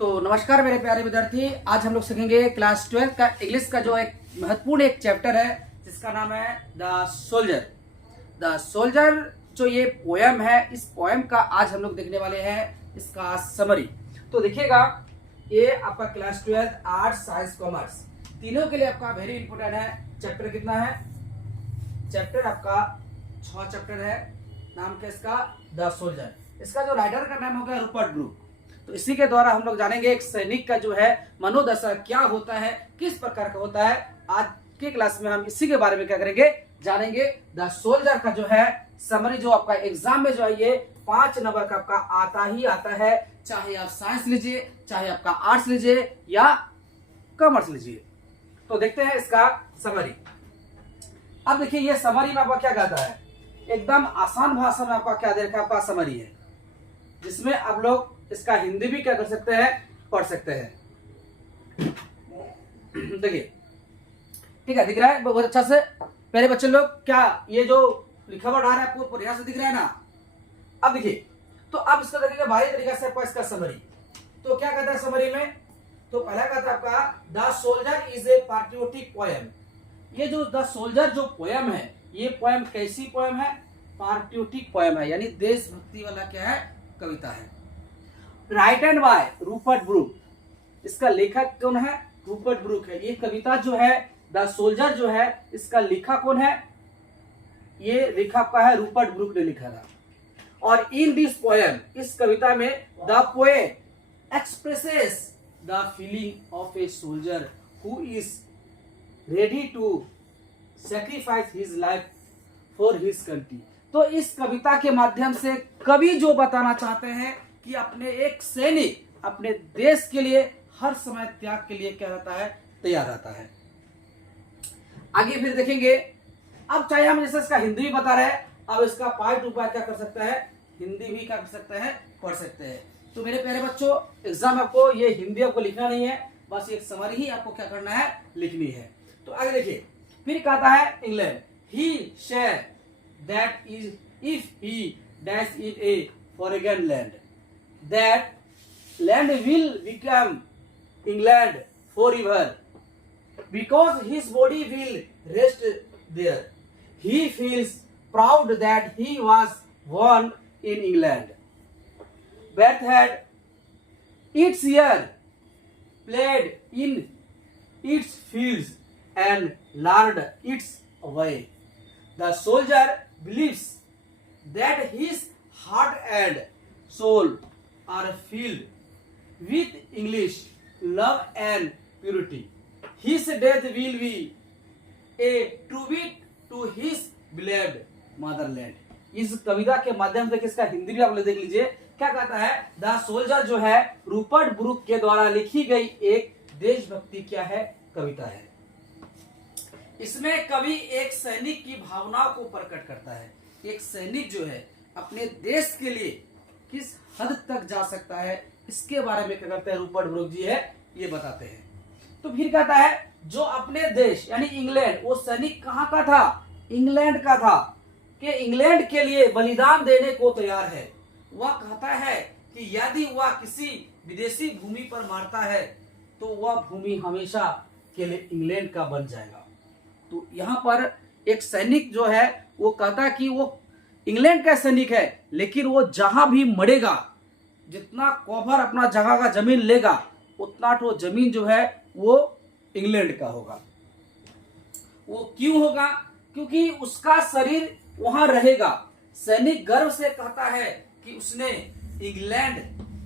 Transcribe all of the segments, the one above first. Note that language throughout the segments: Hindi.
तो नमस्कार मेरे प्यारे विद्यार्थी, आज हम लोग सीखेंगे क्लास 12 का इंग्लिश का जो एक महत्वपूर्ण एक चैप्टर है जिसका नाम है द सोल्जर। द सोल्जर जो ये पोयम है, इस पोयम का आज हम लोग देखने वाले हैं इसका समरी। तो देखिएगा, ये आपका क्लास 12 आर्ट्स साइंस कॉमर्स तीनों के लिए आपका वेरी इंपॉर्टेंट है। चैप्टर कितना है? चैप्टर आपका 6 चैप्टर है। नाम क्या इसका? The soldier. इसका जो राइटर का नाम होगा रूपर्ट ब्रूक। तो इसी के द्वारा हम लोग जानेंगे एक सैनिक का जो है मनोदशा क्या होता है, किस प्रकार का होता है। आज के क्लास में हम इसी के बारे में क्या करेंगे, जानेंगे। द सोल्जर का जो है समरी जो आपका एग्जाम में जो है ये 5 नंबर का आपका आता ही आता है, चाहे आप साइंस लीजिए, चाहे आपका आर्ट्स लीजिए या कॉमर्स लीजिए। तो देखते हैं इसका समरी। अब देखिए, ये समरी में आपका क्या कहता है, एकदम आसान भाषा में आपका क्या देखा, आपका समरी है जिसमें आप लोग इसका हिंदी भी क्या कर सकते हैं, पढ़ सकते हैं। देखिए, ठीक है, दिख रहा है बहुत अच्छा से प्यारे बच्चे लोग? क्या ये जो लिखा हुआ आ रहा है आपको बढ़िया से दिख रहा है ना? अब देखिए, तो अब इसको देखेंगे भारी तरीके से आपका इसका समरी। तो क्या कहता है समरी में? तो पहला कहता है आपका the soldier is a patriotic poem. ये जो द सोल्जर जो पोएम है, ये पोएम कैसी पोएम है? पैट्रियोटिक पोएम है, यानी देशभक्ति वाला क्या है, कविता है। Written by Rupert Brooke. इसका लेखक कौन है? रूपर्ट ब्रूक है। ये कविता जो है द सोल्जर जो है, इसका लेखक कौन है? ये लेखक का है रूपर्ट ब्रूक ने लिखा था। और इन दिस पोएम, इस कविता में the poet expresses the feeling of a soldier who is ready to sacrifice his life for his country. तो इस कविता के माध्यम से कवि जो बताना चाहते हैं कि अपने एक सैनिक अपने देश के लिए हर समय त्याग के लिए क्या रहता है, तैयार रहता है। आगे फिर देखेंगे। अब चाहे हम जैसे इसका हिंदी भी बता रहे हैं, अब इसका पार्ट उपाय क्या कर सकता है, हिंदी भी क्या कर सकते हैं, पढ़ सकते हैं। तो मेरे प्यारे बच्चों, एग्जाम आपको ये हिंदी आपको लिखना नहीं है, बस एक समरी ही आपको क्या करना है, लिखनी है। तो आगे देखिए, फिर कहता है England, he share that is if he dash in a foreign land, that land will become England forever because his body will rest there. He feels proud that he was born in England. Birth had its year, played in its fields and learned its way. The soldier believes that his heart and soul are filled with English love and purity. His death will be a tribute to his beloved motherland. इस कविता के माध्यम से इसका हिंदी भी आप लोग देख लीजिए। क्या कहता है? द सोल्जर जो है रूपर्ट ब्रूक के द्वारा लिखी गई एक देशभक्ति क्या है, कविता है। इसमें कवि एक सैनिक की भावनाओं को प्रकट करता है। एक सैनिक जो है अपने देश के लिए किस हद तक जा सकता है, इसके बारे में क्या करते हैं रूपर्ट ब्रूक जी है, ये बताते हैं। तो फिर कहता है जो अपने देश यानी इंग्लैंड, वो सैनिक कहाँ का था? इंग्लैंड का था, कि इंग्लैंड के लिए बलिदान देने को तैयार है। वह कहता है कि यदि वह किसी विदेशी भूमि पर मारता है तो वह भूमि हमेशा के लिए इंग्लैंड का बन जाएगा। तो यहाँ पर एक सैनिक जो है वो कहता कि वो इंग्लैंड का सैनिक है, लेकिन वो जहां भी मरेगा, जितना कवर अपना जगह का जमीन लेगा, उतना तो जमीन जो है वो इंग्लैंड का होगा। वो क्यों होगा? क्योंकि उसका शरीर वहां रहेगा। सैनिक गर्व से कहता है कि उसने इंग्लैंड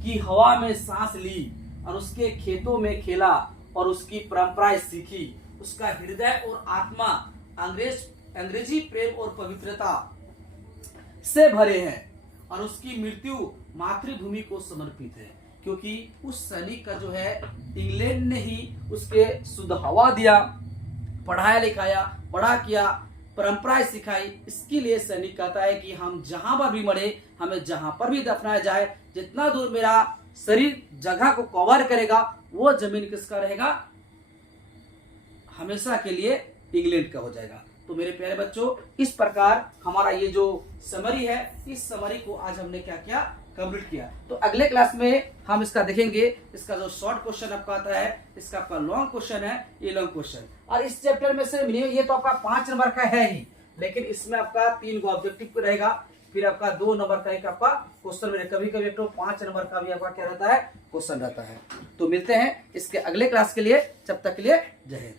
की हवा में सांस ली और उसके खेतों में खेला और उसकी परंपराएं सीखी। उसका हृदय और आत्मा अंग्रेजी प्रेम और पवित्रता से भरे हैं और उसकी मृत्यु मातृभूमि को समर्पित है, क्योंकि उस सैनिक का जो है इंग्लैंड ने ही उसके शुद्ध हवा दिया, पढ़ाया लिखाया, बड़ा किया, परंपराएं सिखाई। इसके लिए सैनिक कहता है कि हम जहां पर भी मरे, हमें जहां पर भी दफनाया जाए, जितना दूर मेरा शरीर जगह को कवर करेगा, वो जमीन किसका रहेगा? हमेशा के लिए इंग्लैंड का हो जाएगा। तो मेरे प्यारे बच्चों, इस प्रकार हमारा ये जो समरी है, इस समरी को आज हमने क्या किया, कंप्लीट किया। तो अगले क्लास में हम इसका देखेंगे, इसका जो शॉर्ट क्वेश्चन आपका आता है, इसका आपका लॉन्ग क्वेश्चन है, ये लॉन्ग क्वेश्चन। और इस चैप्टर में से मिनिमम ये तो आपका 5 नंबर का है ही, लेकिन इसमें आपका 3 गो ऑब्जेक्टिव रहेगा, फिर आपका 2 नंबर का एक आपका क्वेश्चन में, कभी कभी तो 5 नंबर का भी आपका क्या रहता है, क्वेश्चन रहता है। तो मिलते हैं इसके अगले क्लास के लिए, जब तक के लिए जय हिंद।